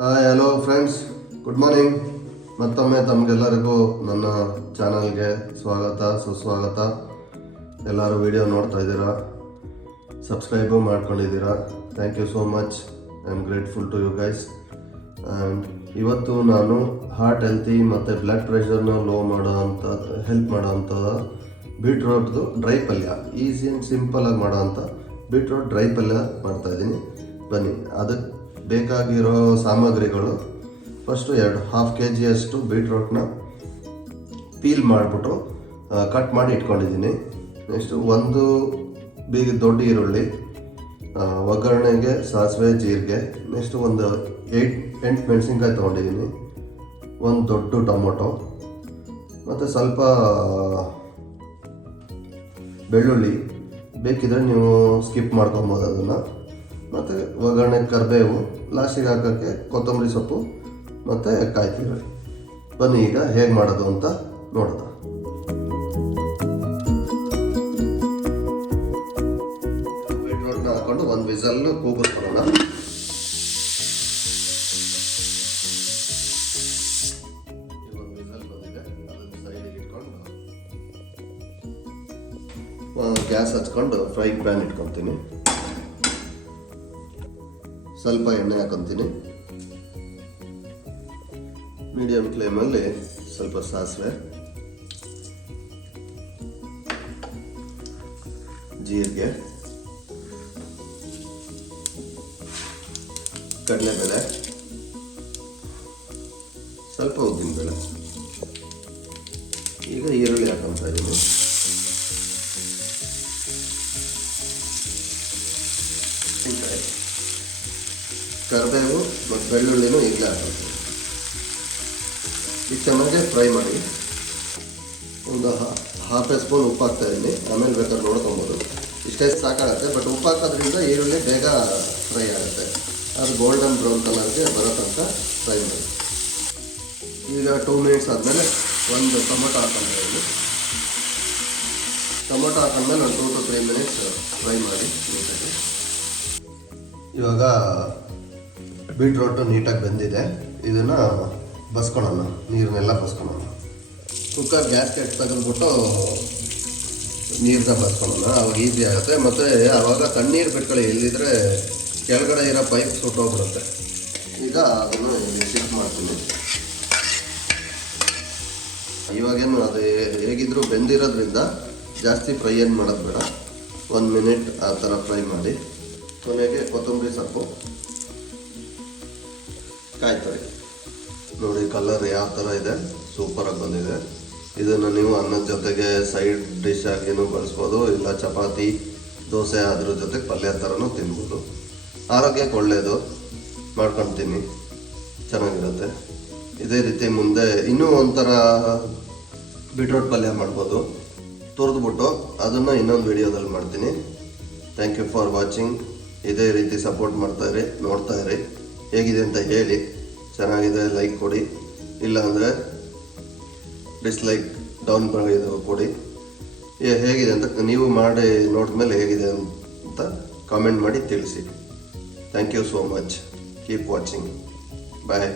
Hi hello friends, good morning. ಮತ್ತೊಮ್ಮೆ ತಮಗೆಲ್ಲರಿಗೂ ನನ್ನ ಚಾನಲ್ಗೆ ಸ್ವಾಗತ ಸುಸ್ವಾಗತ. ಎಲ್ಲರೂ ವಿಡಿಯೋ ನೋಡ್ತಾ ಇದ್ದೀರಾ, ಸಬ್ಸ್ಕ್ರೈಬು ಮಾಡ್ಕೊಂಡಿದ್ದೀರಾ. Thank you so much. I am grateful to you guys. And ಇವತ್ತು ನಾನು ಹಾರ್ಟ್ ಹೆಲ್ತಿ ಮತ್ತು ಬ್ಲಡ್ ಪ್ರೆಷರ್ನ ಲೋ ಹೆಲ್ಪ್ ಮಾಡೋವಂಥ ಬೀಟ್ರೋಟ್ದು ಡ್ರೈ ಪಲ್ಯ, ಈಸಿ ಆ್ಯಂಡ್ ಸಿಂಪಲಾಗಿ ಮಾಡೋವಂಥ ಬೀಟ್ರೋಟ್ ಡ್ರೈ ಪಲ್ಯ ಮಾಡ್ತಾಯಿದ್ದೀನಿ. ಬನ್ನಿ, ಅದಕ್ಕೆ ಬೇಕಾಗಿರೋ ಸಾಮಗ್ರಿಗಳು: ಫಸ್ಟು 1/2 kg ಅಷ್ಟು ಬೀಟ್ರೋಟ್ನ ಪೀಲ್ ಮಾಡಿಬಿಟ್ಟು ಕಟ್ ಮಾಡಿ ಇಟ್ಕೊಂಡಿದ್ದೀನಿ. ನೆಕ್ಸ್ಟು ಒಂದು ದೊಡ್ಡ ಈರುಳ್ಳಿ, ಒಗ್ಗರಣೆಗೆ ಸಾಸಿವೆ ಜೀರಿಗೆ, ನೆಕ್ಸ್ಟು ಒಂದು 8 ಮೆಣಸಿನ್ಕಾಯಿ ತೊಗೊಂಡಿದ್ದೀನಿ, ಒಂದು ದೊಡ್ಡ ಟೊಮೊಟೊ, ಮತ್ತು ಸ್ವಲ್ಪ ಬೆಳ್ಳುಳ್ಳಿ. ಬೇಕಿದ್ರೆ ನೀವು ಸ್ಕಿಪ್ ಮಾಡ್ಕೊಬೋದು ಅದನ್ನು. ಮತ್ತು ಒಗ್ಗರಣೆ ಕರಿಬೇವು, ಲಾಸ್ಟಿಗೆ ಹಾಕೋಕ್ಕೆ ಕೊತ್ತಂಬರಿ ಸೊಪ್ಪು ಮತ್ತು ಕಾಯಿ ತುರಿ. ಬನ್ನಿ ಈಗ ಹೇಗೆ ಮಾಡೋದು ಅಂತ ನೋಡೋಣ. ಬೀಟ್ರೋಟ್ನ ಹಾಕೊಂಡು ಒಂದು ವಿಸಲ್ ಕೂಗಿಸ್ಕೊಳ್ಳೋಣ. ಒಂದು ವಿಸಲ್ ಬಂದಿದೆ, ಅದನ್ನು ಸೈಡಿಗೆ ಇಟ್ಕೊಂಡು ಗ್ಯಾಸ್ ಹಚ್ಕೊಂಡು ಫ್ರೈ ಪ್ಯಾನ್ ಇಟ್ಕೊತೀನಿ. ಸ್ವಲ್ಪ ಎಣ್ಣೆ ಹಾಕೊತೀನಿ. ಮೀಡಿಯಂ ಫ್ಲೇಮಲ್ಲಿ ಸ್ವಲ್ಪ ಸಾಸಿವೆ, ಜೀರಿಗೆ, ಕಡಲೆಬೇಳೆ, ಸ್ವಲ್ಪ ಉದ್ದಿನಬೇಳೆ. ಈಗ ಈರುಳ್ಳಿ ಹಾಕೊತಾ ಇದ್ದೀನಿ. ಕರಿಬೇವು ಮತ್ತು ಬೆಳ್ಳುಳ್ಳಿನೂ ಈಗಲೇ ಹಾಕೋದು. ಈಗ ಚೆನ್ನಾಗಿ ಫ್ರೈ ಮಾಡಿ. ಒಂದು 1/2 ಸ್ಪೂನ್ ಉಪ್ಪು ಹಾಕ್ತಾಯಿದ್ದೀನಿ. ಆಮೇಲೆ ಬೇಕಾದ್ರೆ ನೋಡ್ಕೊಬೋದು. ಇಷ್ಟೇ ಸಾಕಾಗುತ್ತೆ. ಬಟ್ ಉಪ್ಪು ಹಾಕೋದ್ರಿಂದ ಈರುಳ್ಳಿ ಬೇಗ ಫ್ರೈ ಆಗುತ್ತೆ. ಅದು ಗೋಲ್ಡನ್ ಬ್ರೌನ್ ಕಲರ್ಗೆ ಬರೋ ತನಕ ಫ್ರೈ ಮಾಡಿ. ಈಗ 2 ಮಿನಿಟ್ಸ್ ಆದಮೇಲೆ ಒಂದು ಟೊಮೊಟೊ ಹಾಕ್ತಾಯಿದ್ದೀನಿ. ಟೊಮೊಟೊ ಹಾಕೊಂಡ್ಮೇಲೆ ಒಂದು 2 to 3 ಮಿನಿಟ್ಸ್ ಫ್ರೈ ಮಾಡಿ ನೀಟಾಗಿ. ಇವಾಗ ಬೀಟ್ರೋಟು ನೀಟಾಗಿ ಬೆಂದಿದೆ. ಇದನ್ನು ಬಸ್ಕೊಳ್ಳೋಣ, ನೀರನ್ನೆಲ್ಲ ಬಸ್ಕೊಳ್ಳೋಣ. ಕುಕ್ಕರ್ ಗ್ಯಾಸ್ಗೆ ತೆಗೆದ್ಬಿಟ್ಟು ನೀರನ್ನ ಬಸ್ಕೊಳ್ಳೋಣ, ಅವಾಗ ಈಸಿ ಆಗುತ್ತೆ. ಮತ್ತು ಆವಾಗ ತಣ್ಣೀರು ಬಿಟ್ಕೊಳ್ಳಿ, ಇಲ್ಲಿದ್ರೆ ಕೆಳಗಡೆ ಇರೋ ಪೈಪ್ ಸುಟ್ಟೋಗ್ಬಿಡುತ್ತೆ. ಈಗ ಅದನ್ನು ಶಿಫ್ಟ್ ಮಾಡ್ತೀನಿ. ಇವಾಗೇನು ಅದು ಹೇಗಿದ್ದರೂ ಬೆಂದಿರೋದ್ರಿಂದ ಜಾಸ್ತಿ ಫ್ರೈ ಏನು ಮಾಡೋದು ಬೇಡ. 1 ಮಿನಿಟ್ ಆ ಥರ ಫ್ರೈ ಮಾಡಿ. ಕೊನೆಗೆ ಕೊತ್ತಂಬರಿ ಸೊಪ್ಪು, ಕಾಯಿ ತುರಿ. ನೋಡಿ ಕಲರ್ ಯಾವ ಥರ ಇದೆ, ಸೂಪರಾಗಿ ಬಂದಿದೆ. ಇದನ್ನು ನೀವು ಅನ್ನದ ಜೊತೆಗೆ ಸೈಡ್ ಡಿಶ್ ಆಗಿನೂ ಬಳಸ್ಬೋದು, ಇಲ್ಲ ಚಪಾತಿ ದೋಸೆ ಅದ್ರ ಜೊತೆಗೆ ಪಲ್ಯ ಥರನೂ ತಿನ್ಬೋದು. ಆರೋಗ್ಯಕ್ಕೆ ಒಳ್ಳೆಯದು, ಮಾಡ್ಕೊಂಡು ತಿನ್ನಿ, ಚೆನ್ನಾಗಿರುತ್ತೆ. ಇದೇ ರೀತಿ ಮುಂದೆ ಇನ್ನೂ ಒಂಥರ ಬೀಟ್ರೋಟ್ ಪಲ್ಯ ಮಾಡ್ಬೋದು. ತುರಿದ್ಬಿಟ್ಟು ಅದನ್ನು ಇನ್ನೊಂದು ವಿಡಿಯೋದಲ್ಲಿ ಮಾಡ್ತೀನಿ. Thank you for watching. ಇದೇ ರೀತಿ ಸಪೋರ್ಟ್ ಮಾಡ್ತಾಯಿರಿ, ನೋಡ್ತಾಯಿರಿ. ಹೇಗಿದೆ ಅಂತ ಹೇಳಿ. ಚೆನ್ನಾಗಿದೆ ಲೈಕ್ ಕೊಡಿ, ಇಲ್ಲಾಂದರೆ ಡಿಸ್ಲೈಕ್ ಡೌನ್ ಕೊಡಿ. ಹೇಗಿದೆ ಅಂತ ನೀವು ಮಾಡಿ ನೋಡಿದ್ಮೇಲೆ ಹೇಗಿದೆ ಅಂತ ಕಾಮೆಂಟ್ ಮಾಡಿ ತಿಳಿಸಿ. Thank you so much. Keep watching. Bye.